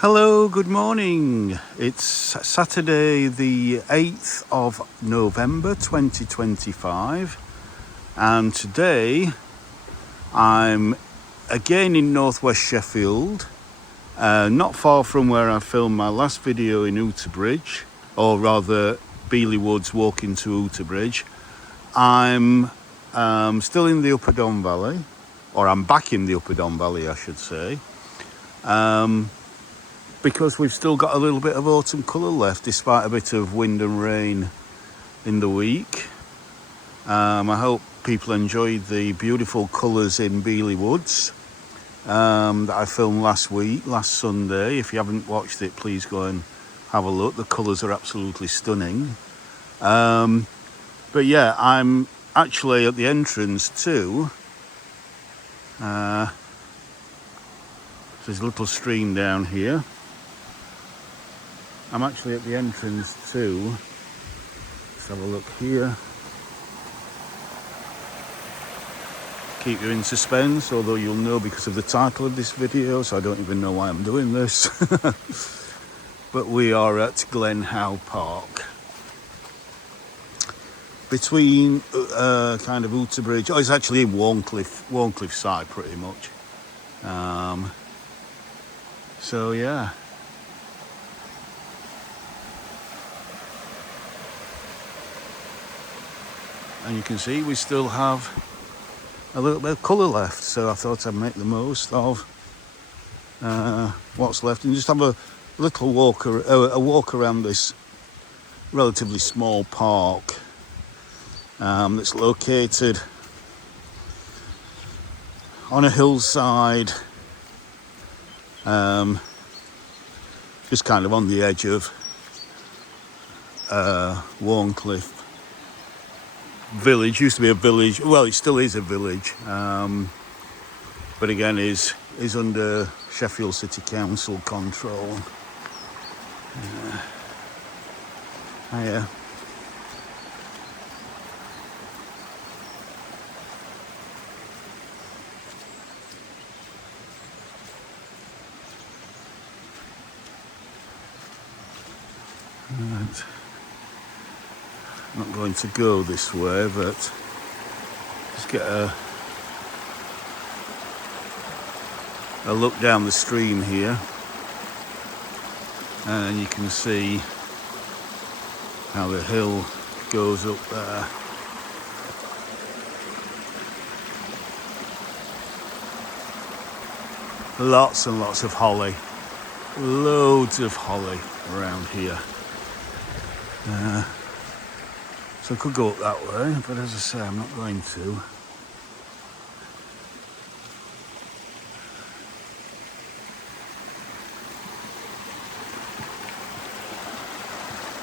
Hello, good morning. It's Saturday the 8th of November 2025 and today I'm again in northwest Sheffield, not far from where I filmed my last video in Outerbridge, or rather Beeley Woods walking to Outerbridge. I'm still in the Upper Don Valley, or I'm back in the Upper Don Valley I should say. Because we've still got a little bit of autumn colour left despite a bit of wind and rain in the week. I hope people enjoyed the beautiful colours in Beeley Woods that I filmed last Sunday. If you haven't watched it, please go and have a look. The colours are absolutely stunning. But yeah, I'm actually at the entrance to there's a little stream down here. I'm actually at the entrance to, let's have a look here. Keep you in suspense, although you'll know because of the title of this video, so I don't even know why I'm doing this. But we are at Glen Howe Park. Between kind of Outerbridge, it's actually in Wharncliffe side pretty much. So yeah. And you can see we still have a little bit of colour left, so I thought I'd make the most of what's left and just have a little walk around this relatively small park that's located on a hillside, just kind of on the edge of Wharncliffe village. Used to be a village, well it still is a village, but again is under Sheffield City Council control. Hiya. Right. Not going to go this way, but just get a look down the stream here, and you can see how the hill goes up there. Lots and lots of holly, loads of holly around here. So I could go up that way, but as I say, I'm not going to.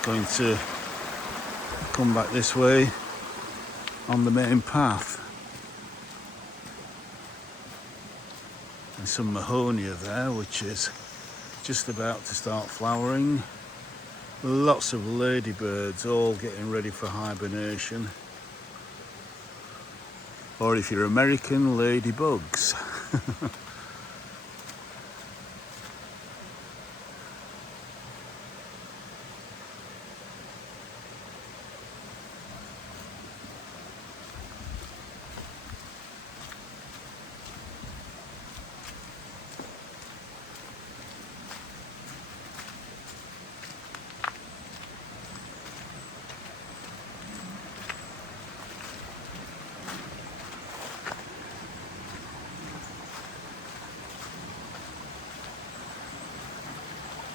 Going to come back this way on the main path. There's some mahonia there, which is just about to start flowering. Lots of ladybirds all getting ready for hibernation. Or if you're American, ladybugs.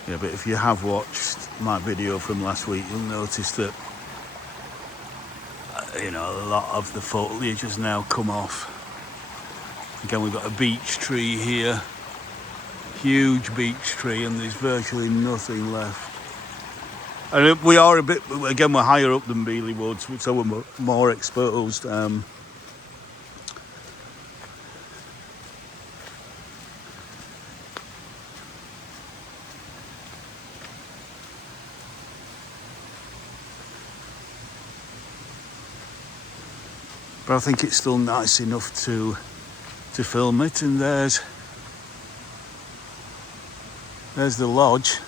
Yeah, but if you have watched my video from last week, you'll notice that, a lot of the foliage has now come off. Again, we've got a beech tree here, huge beech tree, and there's virtually nothing left. And we are we're higher up than Beeley Woods, so we're more exposed. But I think it's still nice enough to film it. And there's There's the lodge.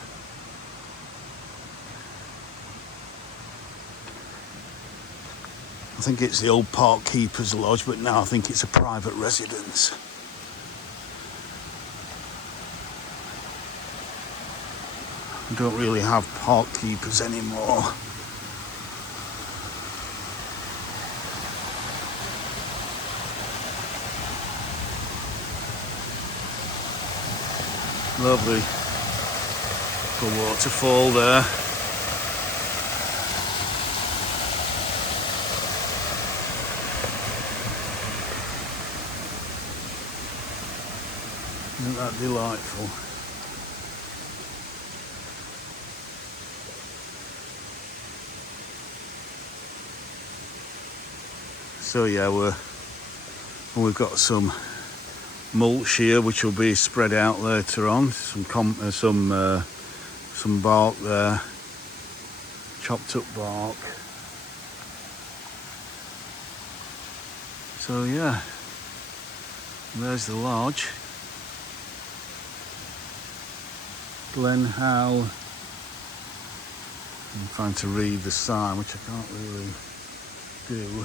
I think it's the old park keeper's lodge, but now I think it's a private residence. We don't really have park keepers anymore. Lovely little waterfall there. Isn't that delightful? So yeah, we've got some mulch here, which will be spread out later on. Some bark there, chopped up bark. So yeah, there's the lodge. Glen, Howe. I'm trying to read the sign, which I can't really do.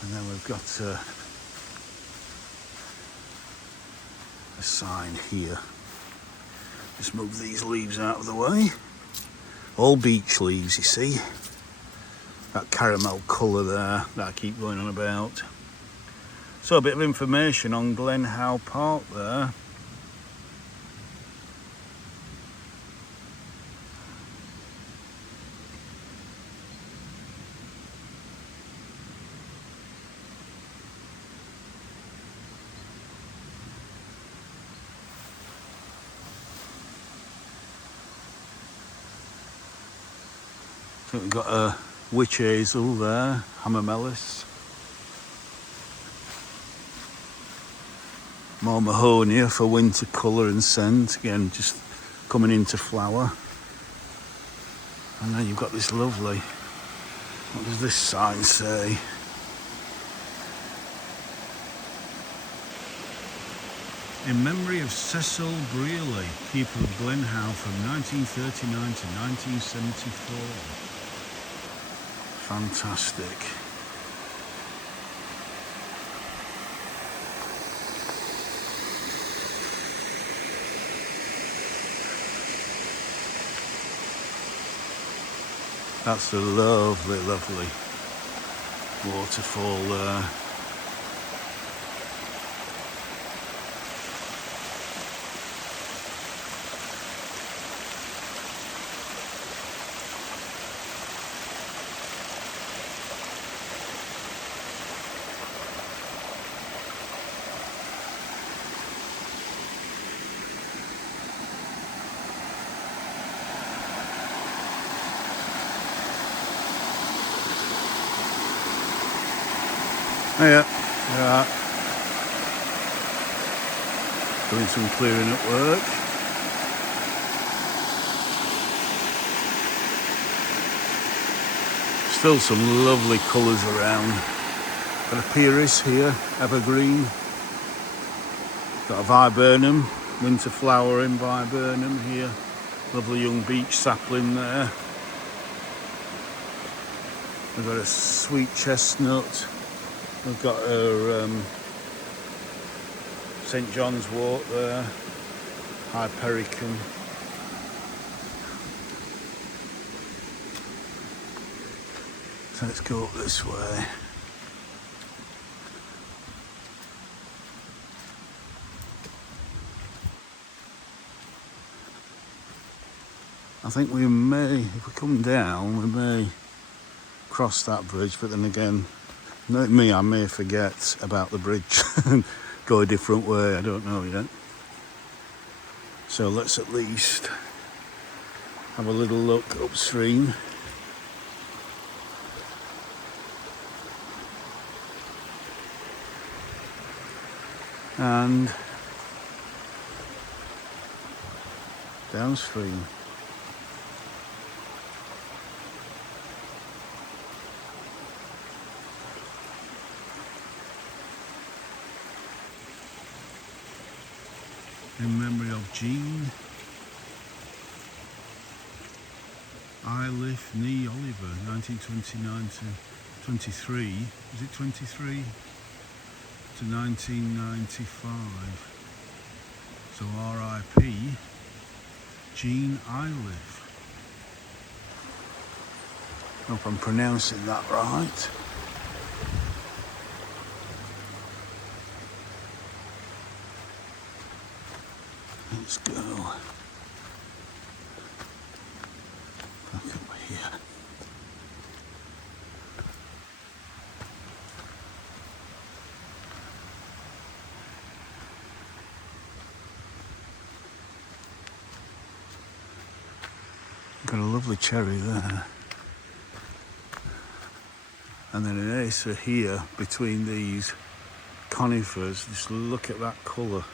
And then we've got a sign here. Just move these leaves out of the way. All beech leaves, you see. That caramel colour there that I keep going on about. So a bit of information on Glen Howe Park there. So we've got a witch hazel there, hamamelis. More mahonia for winter colour and scent, again just coming into flower. And then you've got this lovely, what does this sign say? In memory of Cecil Brearley, keeper of Glen Howe from 1939 to 1974. Fantastic. That's a lovely, lovely waterfall there. Oh yeah, yeah. Doing some clearing up work. Still some lovely colours around. Got a Pieris here, evergreen. Got a viburnum, winter flowering viburnum here. Lovely young beech sapling there. We've got a sweet chestnut. We've got a St John's wort there, Hypericum. So let's go up this way. I think we may, if we come down, we may cross that bridge, but then again, knowing me, I may forget about the bridge and go a different way, I don't know yet. So let's at least have a little look upstream. And downstream. in memory of Jean Eilif Nee Oliver, 1929 to 23. Is it 23 to 1995? So R.I.P. Jean Eilif. Hope I'm pronouncing that right. Let's go back over here. Got a lovely cherry there. And then an acer here between these conifers. Just look at that colour.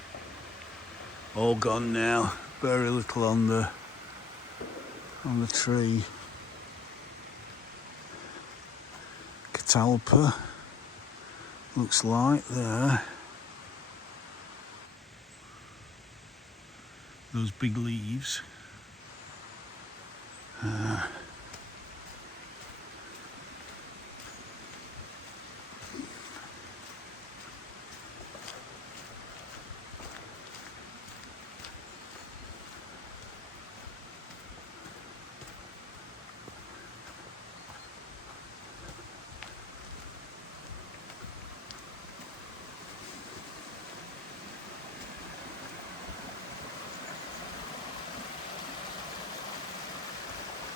All gone now. Very little on the tree. Catalpa looks like there. Those big leaves.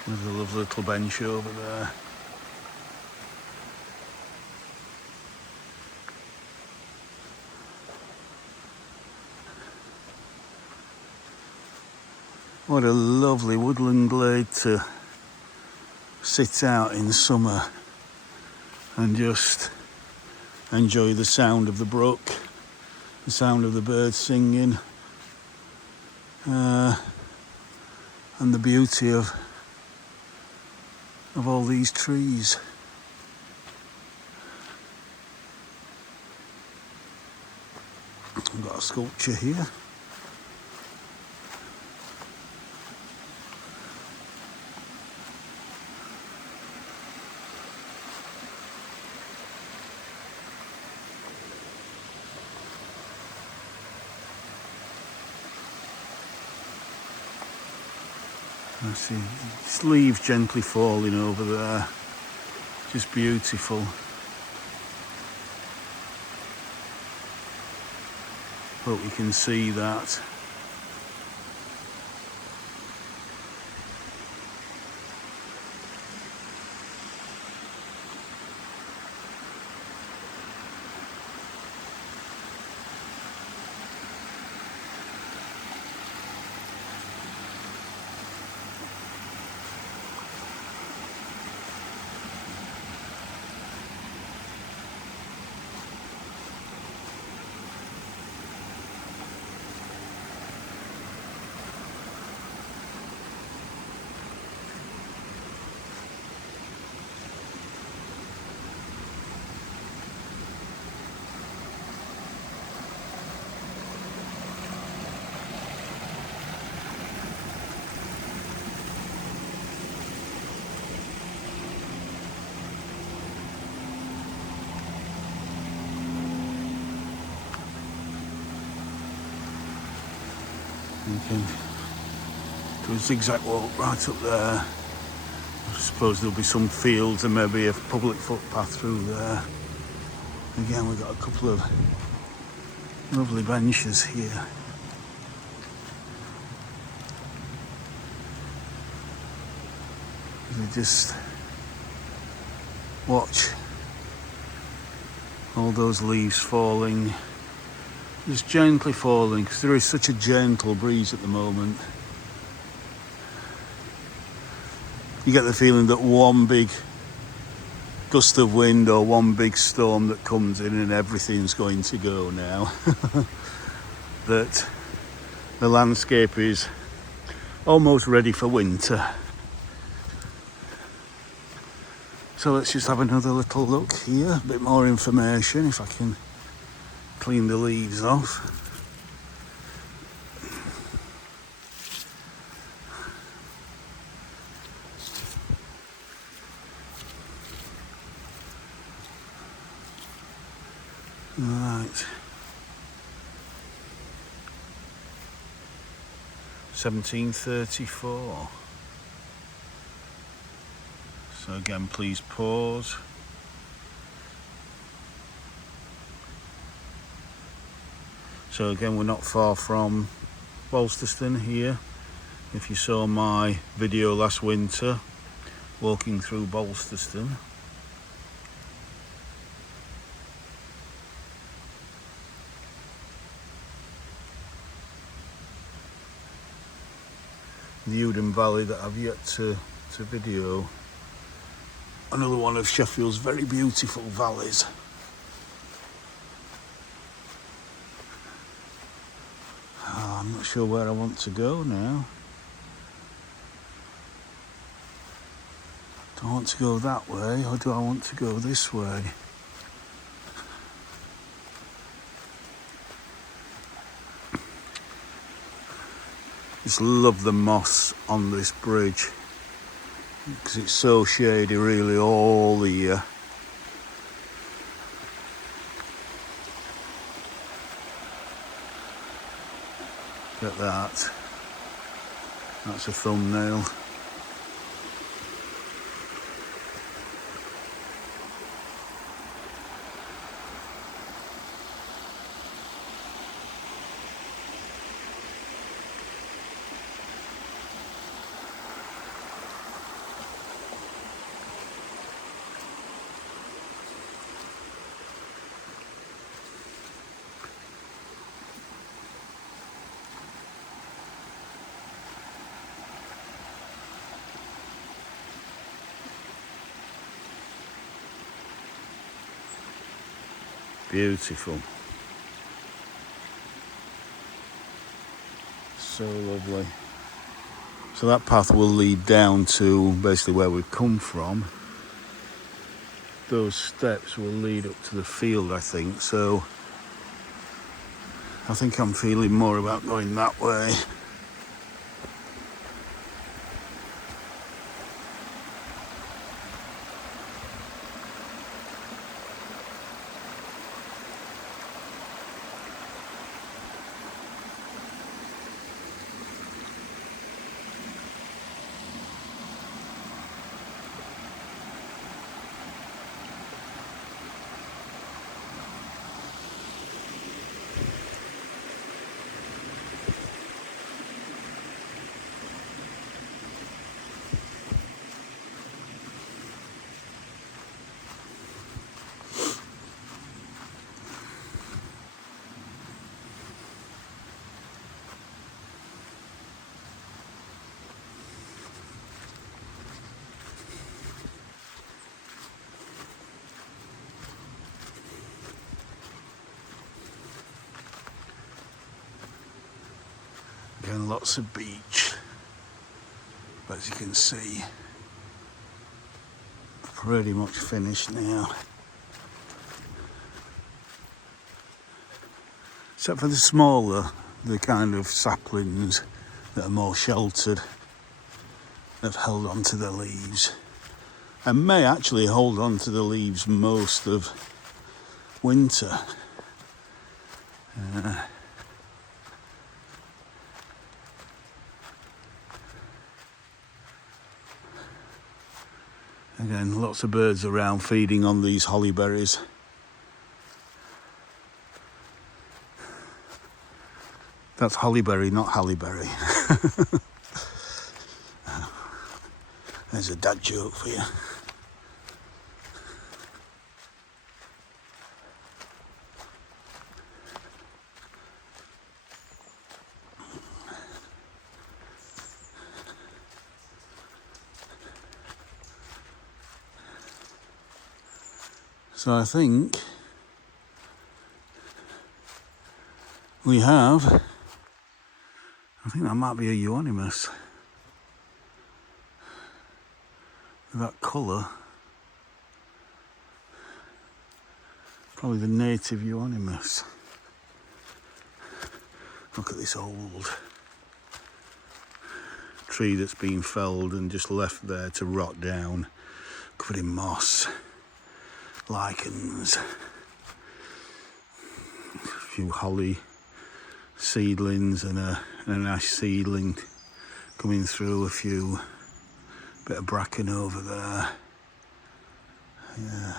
There's a lovely little bench over there. What a lovely woodland glade to sit out in summer and just enjoy the sound of the brook, the sound of the birds singing, and the beauty of all these trees. I've got a sculpture here. I see leaves gently falling over there, just beautiful. Hope you can see that. You can do a zigzag walk right up there. I suppose there'll be some fields and maybe a public footpath through there. Again, we've got a couple of lovely benches here. You just watch all those leaves falling, just gently falling, because there is such a gentle breeze at the moment. You get the feeling that one big gust of wind or one big storm that comes in and everything's going to go now. That the landscape is almost ready for winter. So let's just have another little look here, a bit more information if I can clean the leaves off. Right. 1734. So again, please pause. So again, we're not far from Bolsterston here. If you saw my video last winter, walking through Bolsterston. The Uden Valley that I've yet to video. Another one of Sheffield's very beautiful valleys. I'm not sure where I want to go now. Do I want to go that way or do I want to go this way? Just love the moss on this bridge because it's so shady really all the year. Get that. That's a thumbnail. Beautiful. So lovely. So that path will lead down to basically where we've come from. Those steps will lead up to the field, I think. So I think I'm feeling more about going that way. Again, lots of beach, but as you can see, pretty much finished now. Except for the smaller, the kind of saplings that are more sheltered, have held on to the leaves and may actually hold on to the leaves most of winter. Again, lots of birds around feeding on these hollyberries. That's hollyberry, not halleberry. There's a dad joke for you. So I think we have, I think that might be a euonymus. With that colour, probably the native euonymus. Look at this old tree that's been felled and just left there to rot down, covered in moss, lichens. few holly seedlings and an ash seedling coming through, a few bit of bracken over there. Yeah.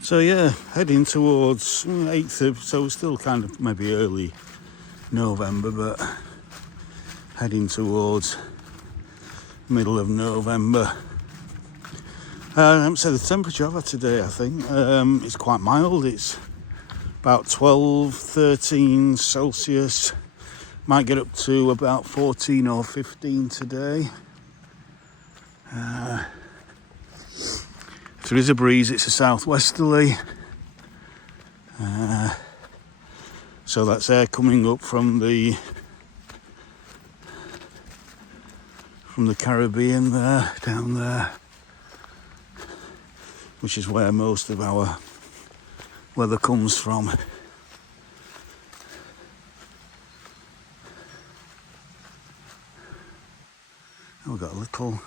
So yeah, heading towards 8th of, so still kind of maybe early November, but heading towards middle of November. So the temperature I've had today, I think, it's quite mild. It's about 12, 13 Celsius. Might get up to about 14 or 15 today. If there is a breeze, it's a southwesterly. So that's air coming up from the Caribbean there, down there, which is where most of our weather comes from. We've got a little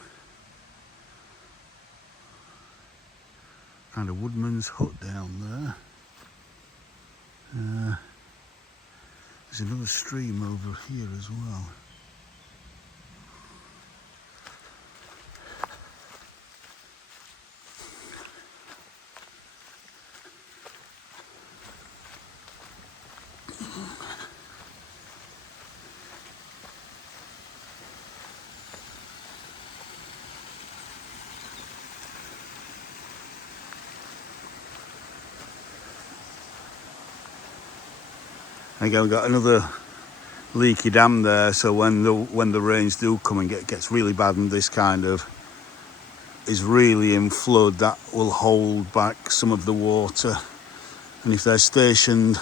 kind of woodman's hut down there. There's another stream over here as well. Again, we've got another leaky dam there, so when the rains do come and gets really bad and this kind of is really in flood, that will hold back some of the water. And if they're stationed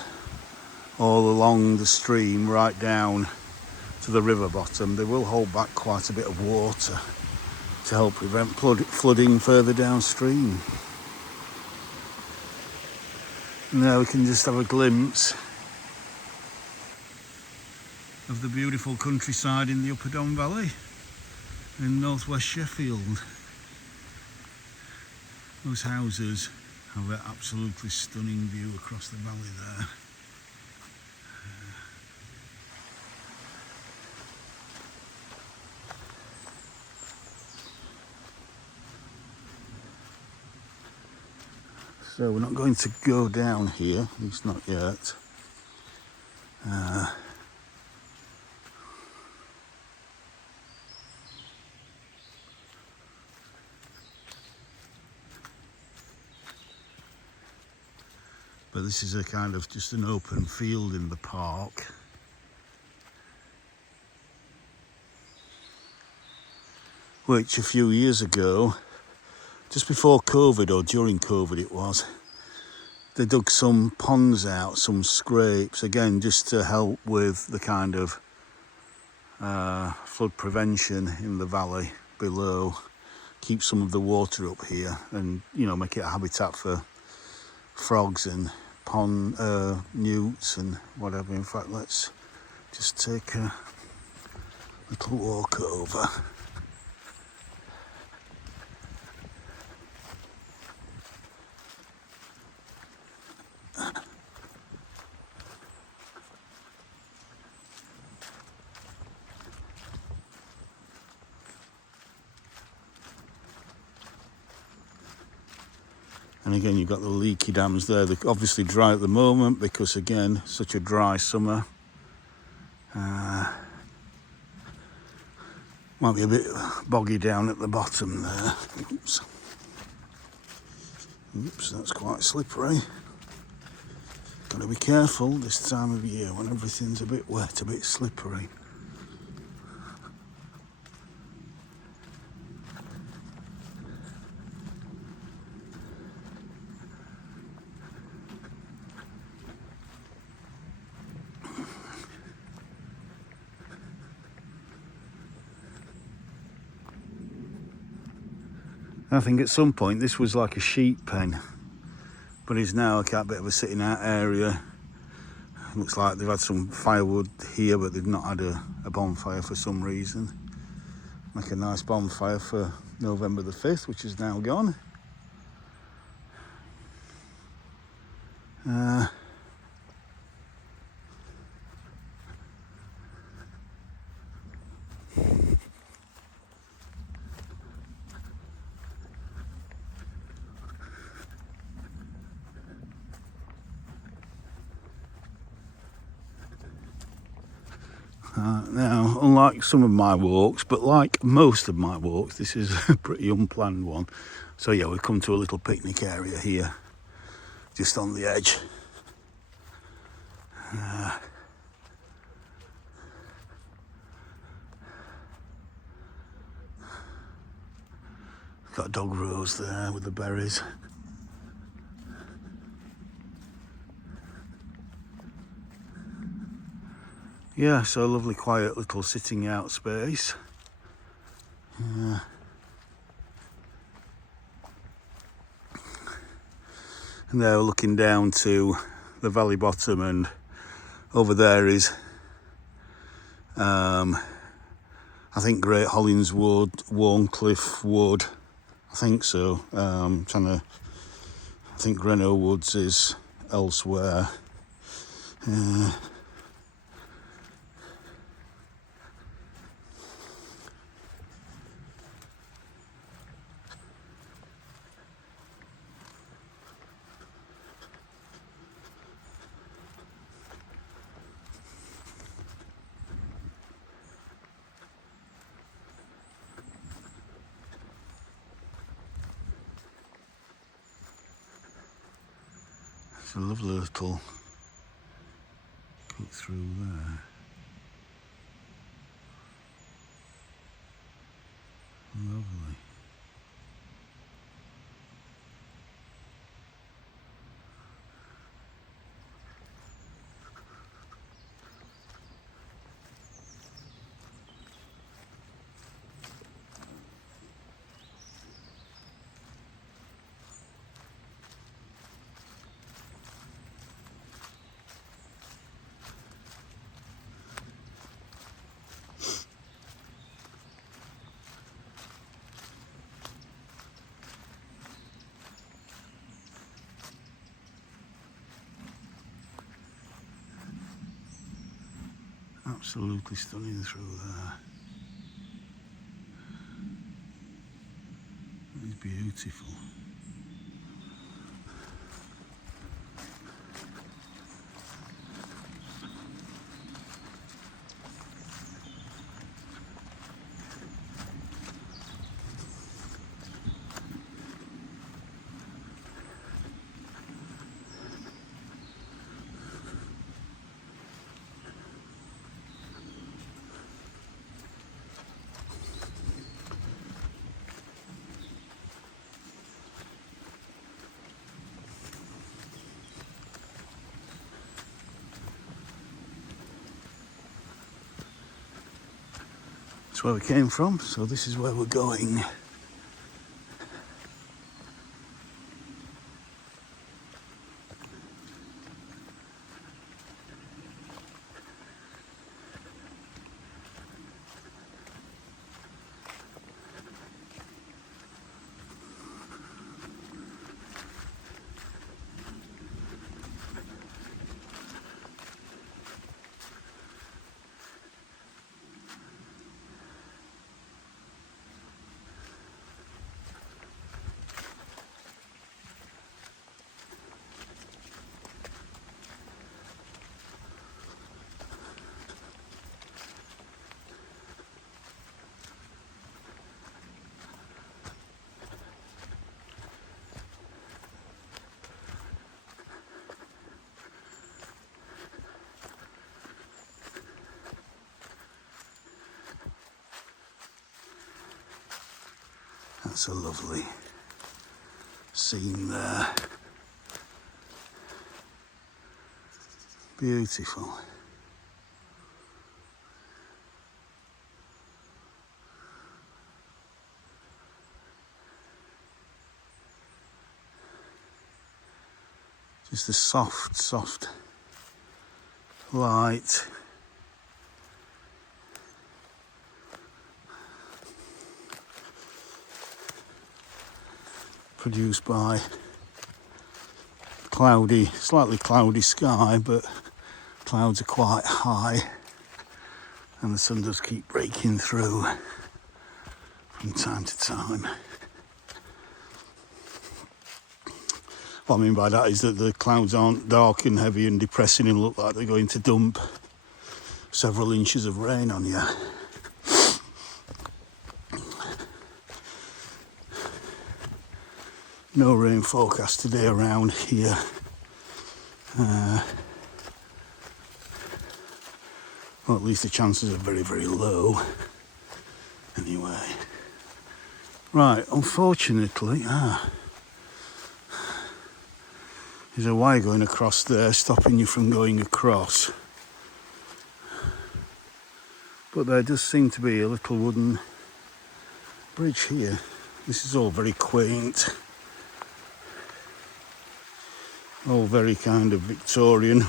all along the stream right down to the river bottom, they will hold back quite a bit of water to help prevent flooding further downstream. Now we can just have a glimpse of the beautiful countryside in the Upper Don Valley in northwest Sheffield. Those houses have an absolutely stunning view across the valley there. So we're not going to go down here, at least not yet. But this is a kind of just an open field in the park. Which a few years ago, just before COVID or during COVID it was, they dug some ponds out, some scrapes, again just to help with the kind of flood prevention in the valley below, keep some of the water up here and, you know, make it a habitat for frogs and pond newts and whatever. In fact, let's just take a little walk over. And again, you've got the leaky dams there. They're obviously dry at the moment because, again, such a dry summer. Might be a bit boggy down at the bottom there. Oops. Oops, that's quite slippery. Got to be careful this time of year when everything's a bit wet, a bit slippery. I think at some point this was like a sheep pen, but is now a bit of a sitting out area Looks like they've had some firewood here, but they've not had a bonfire for some reason. Make a nice bonfire for November the 5th, which is now gone. Now, unlike some of my walks, but like most of my walks, this is a pretty unplanned one. So yeah, we've come to a little picnic area here, just on the edge. Got a dog rose there with the berries. Yeah, so a lovely quiet little sitting out space. And there we're looking down to the valley bottom, and over there is I think Great Hollins Wood, Wharncliffe Wood, I think so. I think Greenough Woods is elsewhere. It's a lovely little cut through there. Lovely. Absolutely stunning through there. It's beautiful. That's where we came from, so this is where we're going. That's a lovely scene there. Beautiful. Just a soft light produced by slightly cloudy sky, but clouds are quite high and the sun does keep breaking through from time to time. What I mean by that is that the clouds aren't dark and heavy and depressing and look like they're going to dump several inches of rain on you. No rain forecast today around here. Well, at least the chances are very, very low. Anyway. Right, unfortunately, there's a wire going across there, stopping you from going across. But there does seem to be a little wooden bridge here. This is all very quaint. All very kind of Victorian.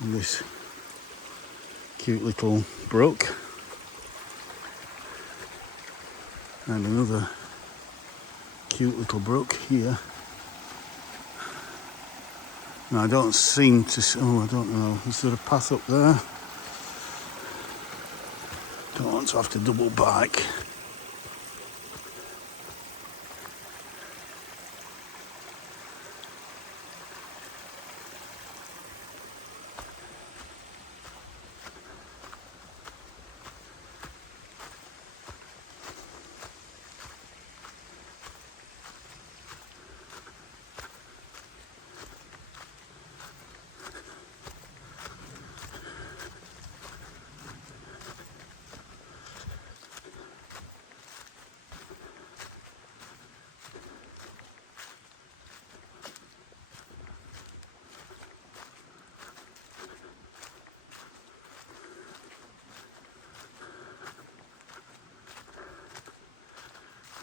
And this cute little brook. And another cute little brook here. And I don't seem to... I don't know. Is there a path up there? Don't want to have to double back.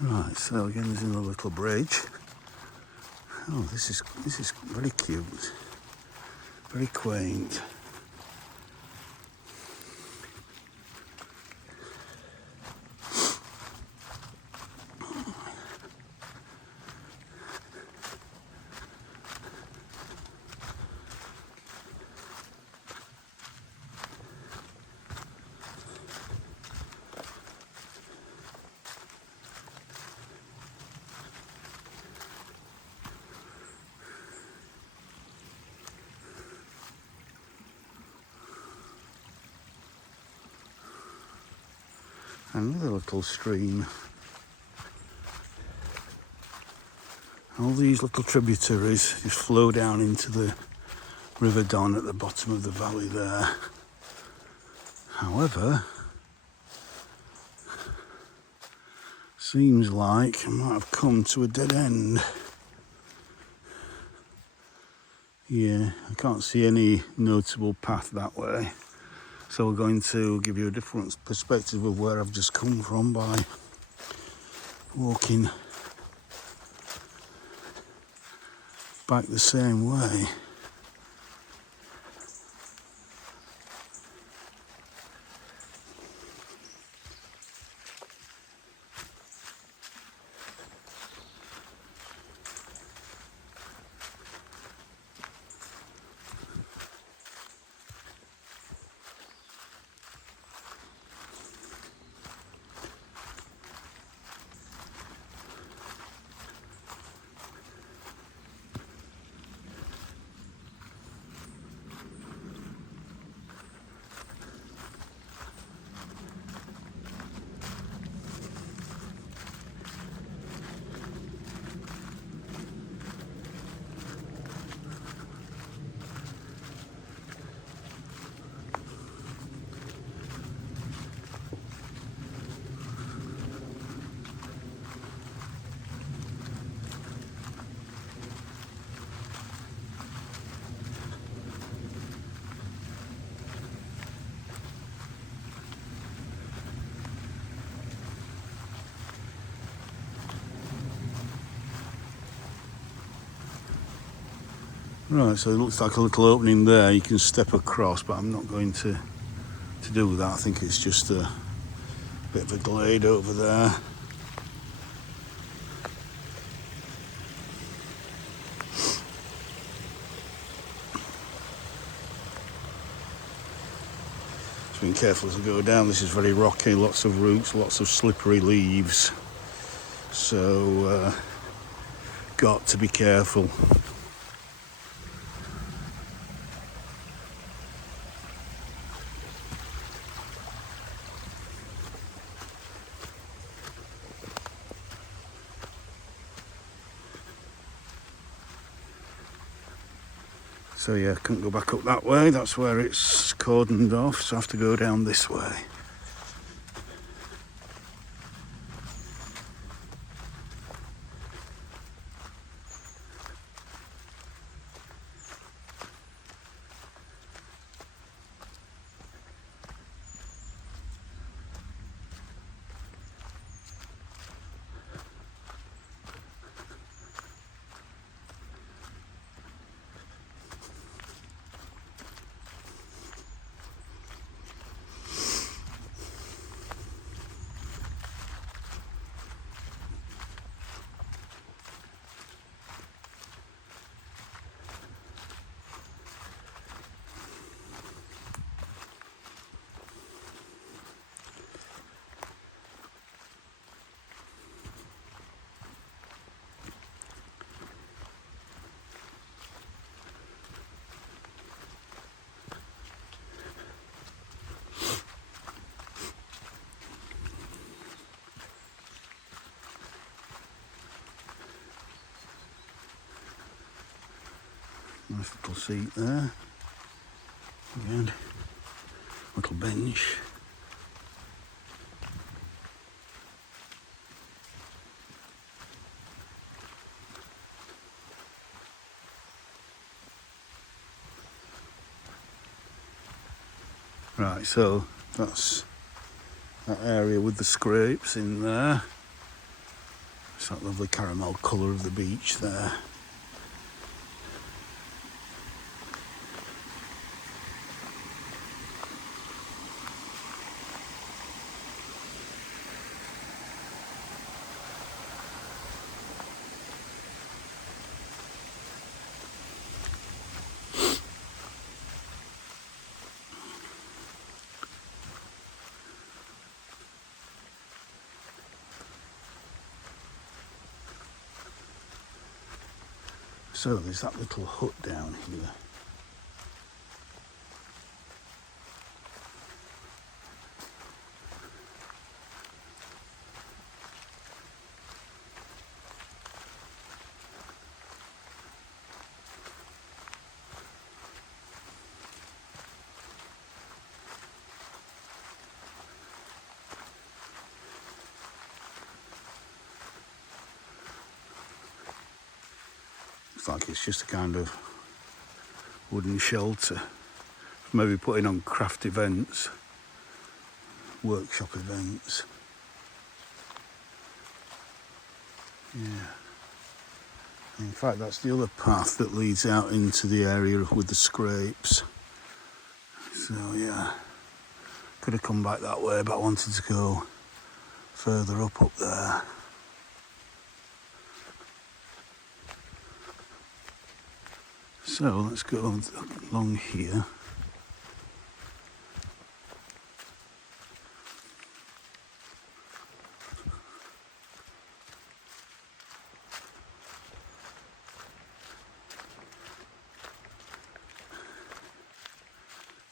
Right, so again there's another little bridge. Oh, this is very cute, very quaint. Another little stream. All these little tributaries just flow down into the River Don at the bottom of the valley there. However, seems like I might have come to a dead end. Yeah, I can't see any notable path that way. So we're going to give you a different perspective of where I've just come from by walking back the same way. Right, so it looks like a little opening there. You can step across, but I'm not going to do that. I think it's just a bit of a glade over there. Just being careful as I go down. This is very rocky, lots of roots, lots of slippery leaves. So, got to be careful. So yeah, couldn't go back up that way. That's where it's cordoned off, so I have to go down this way. Nice little seat there. Again, little bench. Right, so that's that area with the scrapes in there. It's that lovely caramel colour of the beach there. So there's that little hut down here. Looks like it's just a kind of wooden shelter. Maybe putting on craft events, workshop events. Yeah. In fact, that's the other path that leads out into the area with the scrapes. So yeah, could have come back that way, but I wanted to go further up there. So let's go along here.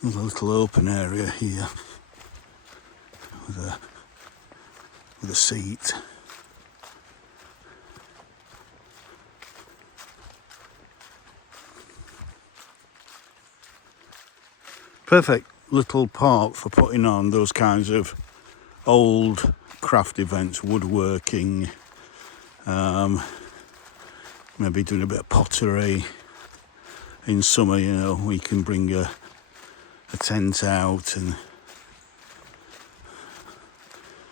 There's a little open area here with a seat. Perfect little park for putting on those kinds of old craft events, woodworking, maybe doing a bit of pottery. In summer, you know, we can bring a tent out and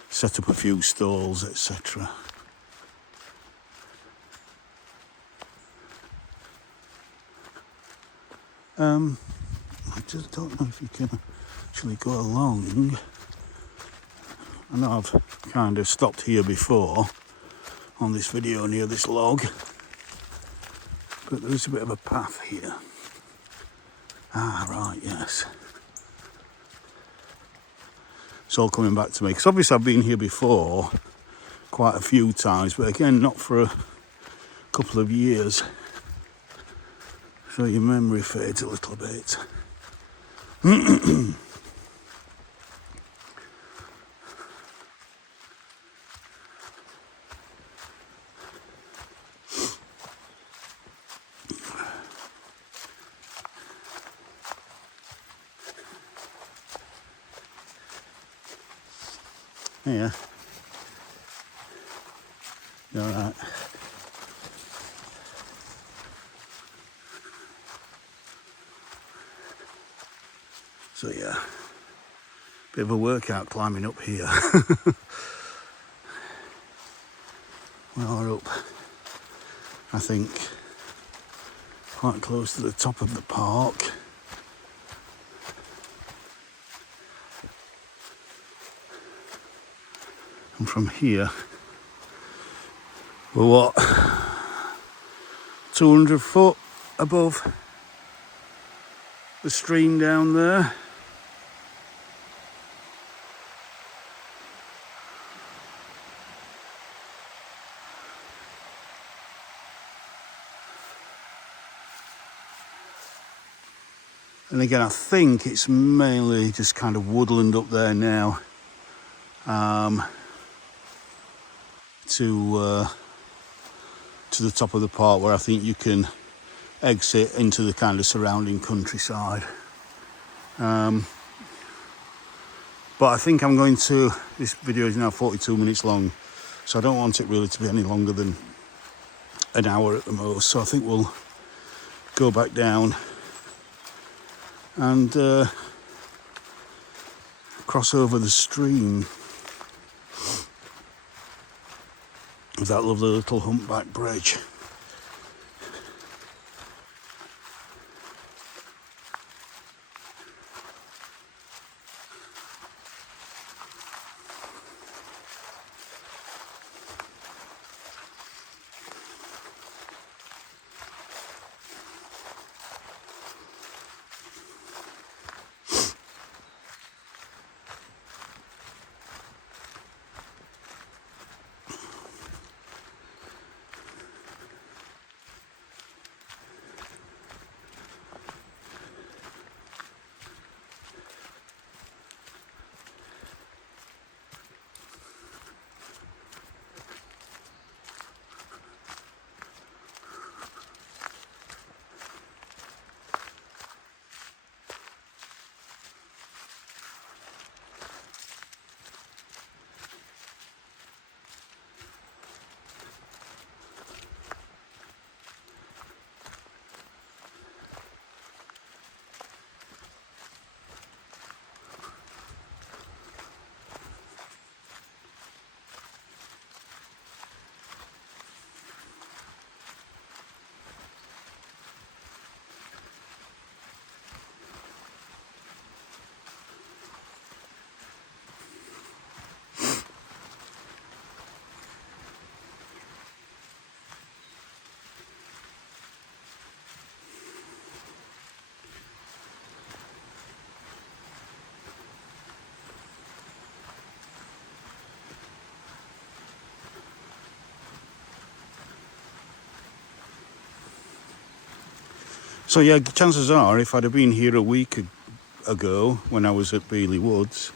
set up a few stalls, etc. I just don't know if you can actually go along. I know I've kind of stopped here before on this video near this log, but there is a bit of a path here. Ah, right, yes. It's all coming back to me, because obviously I've been here before quite a few times, but again, not for a couple of years. So your memory fades a little bit. Yeah. You all right? So yeah, bit of a workout climbing up here. We are up, I think, quite close to the top of the park. And from here, we're what, 200 foot above the stream down there. And again, I think it's mainly just kind of woodland up there now, to the top of the park, where I think you can exit into the kind of surrounding countryside. But I think I'm going to, this video is now 42 minutes long, so I don't want it really to be any longer than an hour at the most. So I think we'll go back down and cross over the stream with that lovely little humpback bridge. So yeah, chances are, if I'd have been here a week ago when I was at Beeley Woods,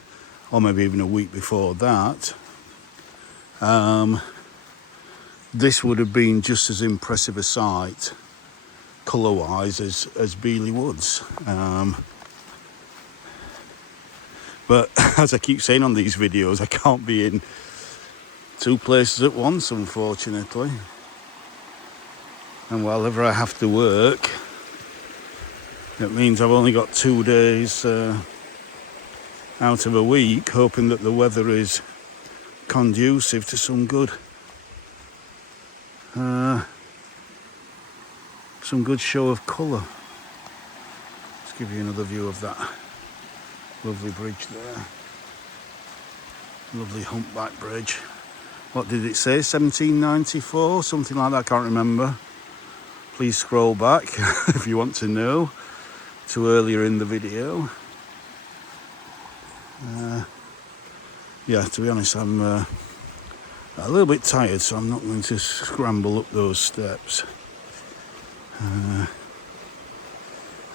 or maybe even a week before that, this would have been just as impressive a sight, colour-wise, as Beeley Woods. But as I keep saying on these videos, I can't be in two places at once, unfortunately. And while ever I have to work, it means I've only got 2 days out of a week, hoping that the weather is conducive to some good show of colour. give you another view of that lovely bridge there. Lovely humpback bridge. What did it say? 1794? Something like that, I can't remember. Please scroll back if you want to know, to earlier in the video. Yeah, to be honest, I'm a little bit tired, so I'm not going to scramble up those steps.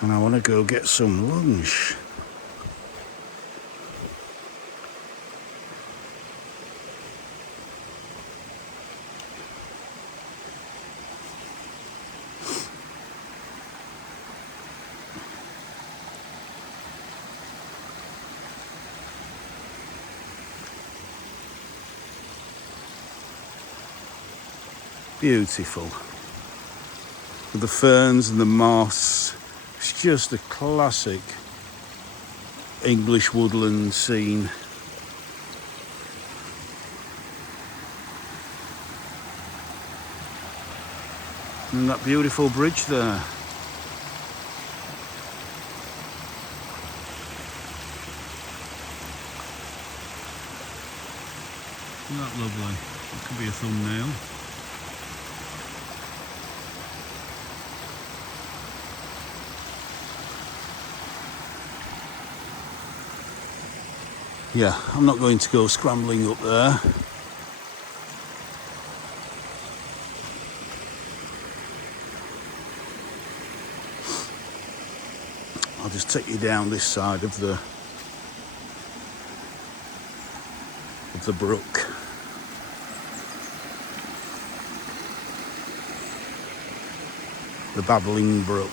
And I want to go get some lunch. Beautiful. With the ferns and the moss. It's just a classic English woodland scene. And that beautiful bridge there. Isn't that lovely? It could be a thumbnail. Yeah, I'm not going to go scrambling up there. I'll just take you down this side of the brook. The babbling brook.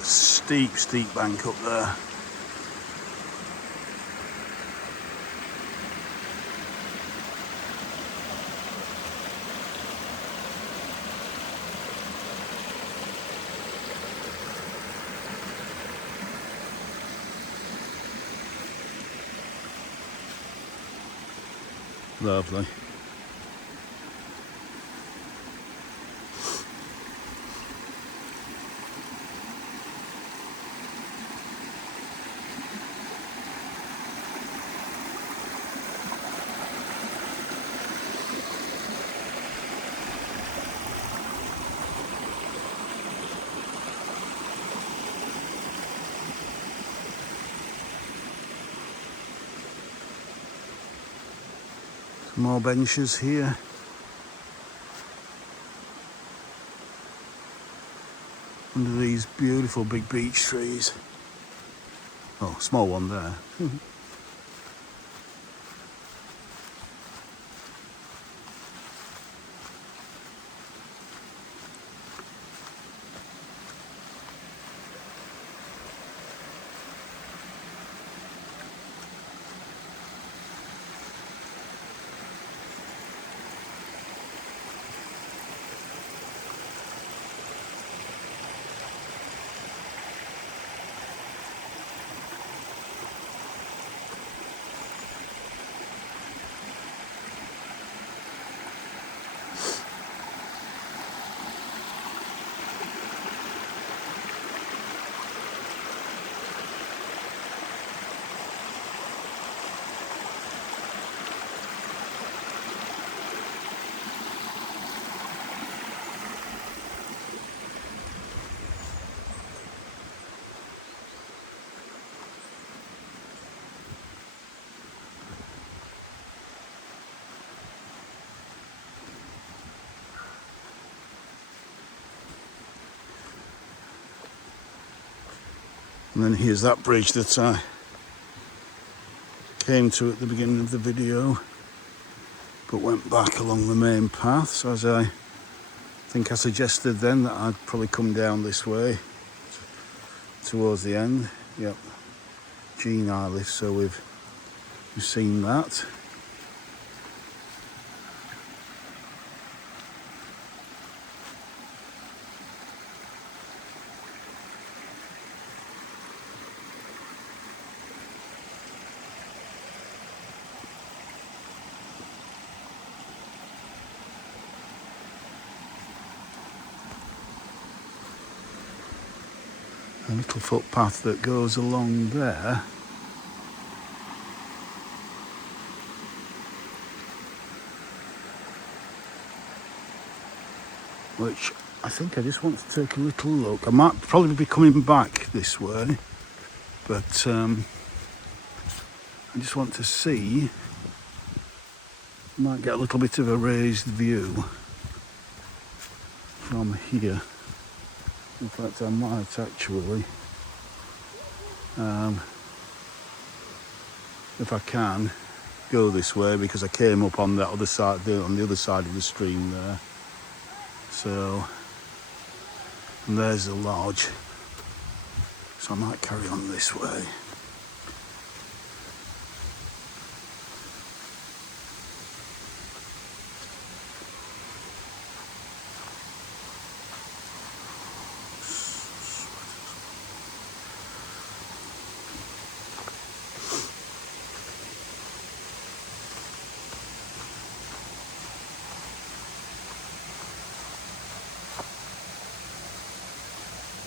Steep bank up there. Lovely. More benches here. Under these beautiful big beech trees. Oh, small one there. And then here's that bridge that I came to at the beginning of the video, but went back along the main path. So as I think I suggested then, that I'd probably come down this way towards the end. Yep, Gene Islet, so we've seen that. A little footpath that goes along there. Which I think I just want to take a little look. I might probably be coming back this way, but I just want to see. Might get a little bit of a raised view from here. In fact, I might actually, if I can, go this way, because I came up on that other side, on the other side of the stream there. So, and there's the lodge. So I might carry on this way.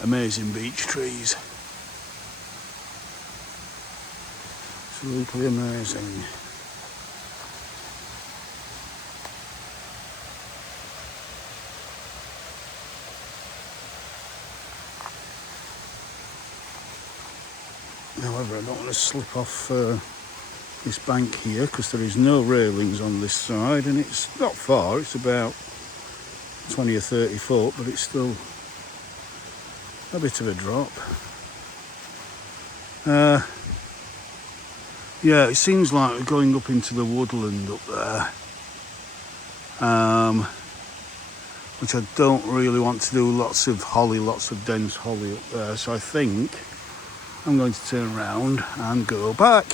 Amazing beech trees. Absolutely amazing. However, I don't want to slip off this bank here, because there is no railings on this side, and it's not far. It's about 20 or 30 foot, but it's still a bit of a drop. Yeah, it seems like we're going up into the woodland up there, which I don't really want to do. Lots of holly, lots of dense holly up there, so I think I'm going to turn around and go back.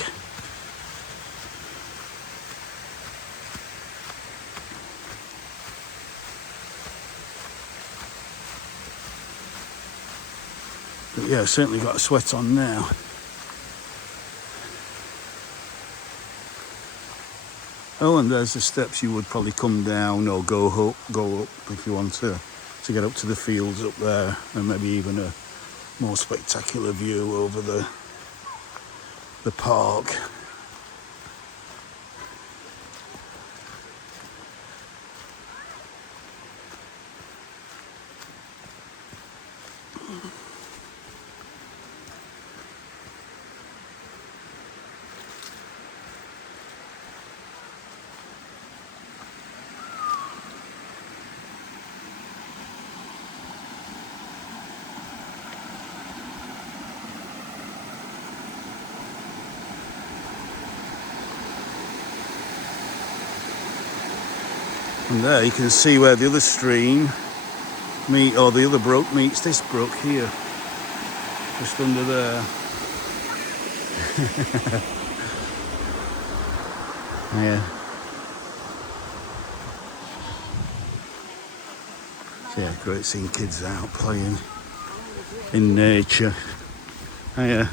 But yeah, certainly got a sweat on now. Oh, and there's the steps you would probably come down or go up if you want to get up to the fields up there, and maybe even a more spectacular view over the park. And there you can see where the other stream the other brook meets this brook here, just under there. Yeah. So yeah, great seeing kids out playing in nature. Yeah.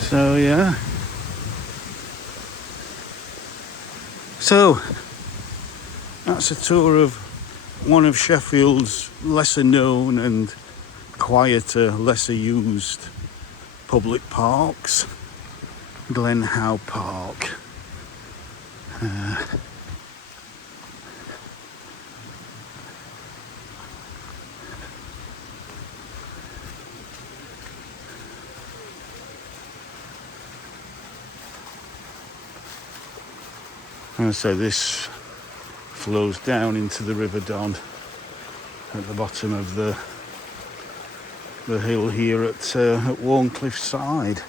So yeah. So that's a tour of one of Sheffield's lesser known and quieter, lesser used public parks. Glen Howe Park. And so this flows down into the River Don at the bottom of the hill here at Wharncliffe side.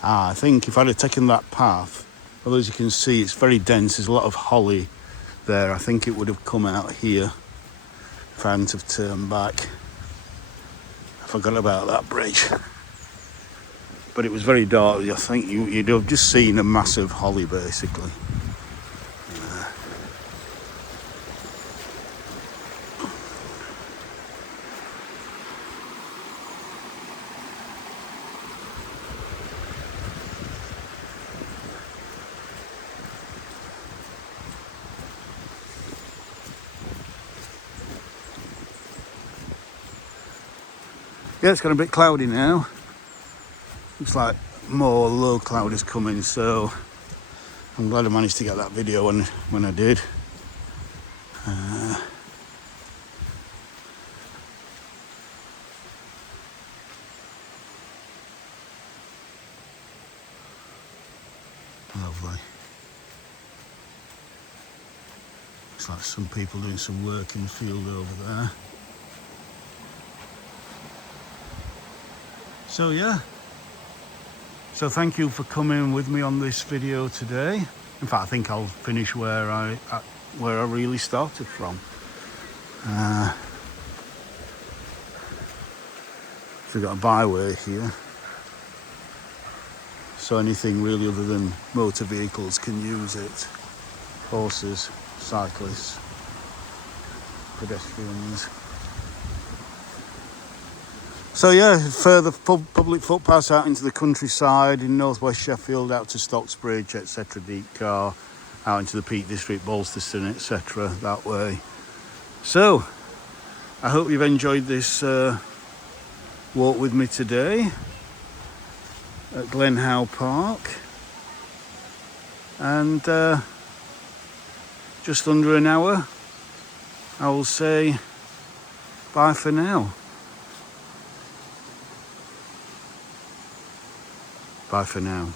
I think if I'd have taken that path, well, as you can see, it's very dense. There's a lot of holly there. I think it would have come out here if I hadn't have turned back. I forgot about that bridge. But it was very dark. I think you'd have just seen a massive holly, basically. Yeah, it's got a bit cloudy now. Looks like more low cloud is coming, so I'm glad I managed to get that video when I did. Lovely. Looks like some people doing some work in the field over there. So yeah, so thank you for coming with me on this video today. In fact, I think I'll finish where I really started from. So we've got a byway here, so anything really other than motor vehicles can use it. Horses, cyclists, pedestrians. So yeah, further public footpaths out into the countryside in northwest Sheffield, out to Stocksbridge, etc., Deepcar, out into the Peak District, Bolsterston, etc., that way. So, I hope you've enjoyed this walk with me today at Glen Howe Park. And just under an hour, I will say bye for now. Bye for now.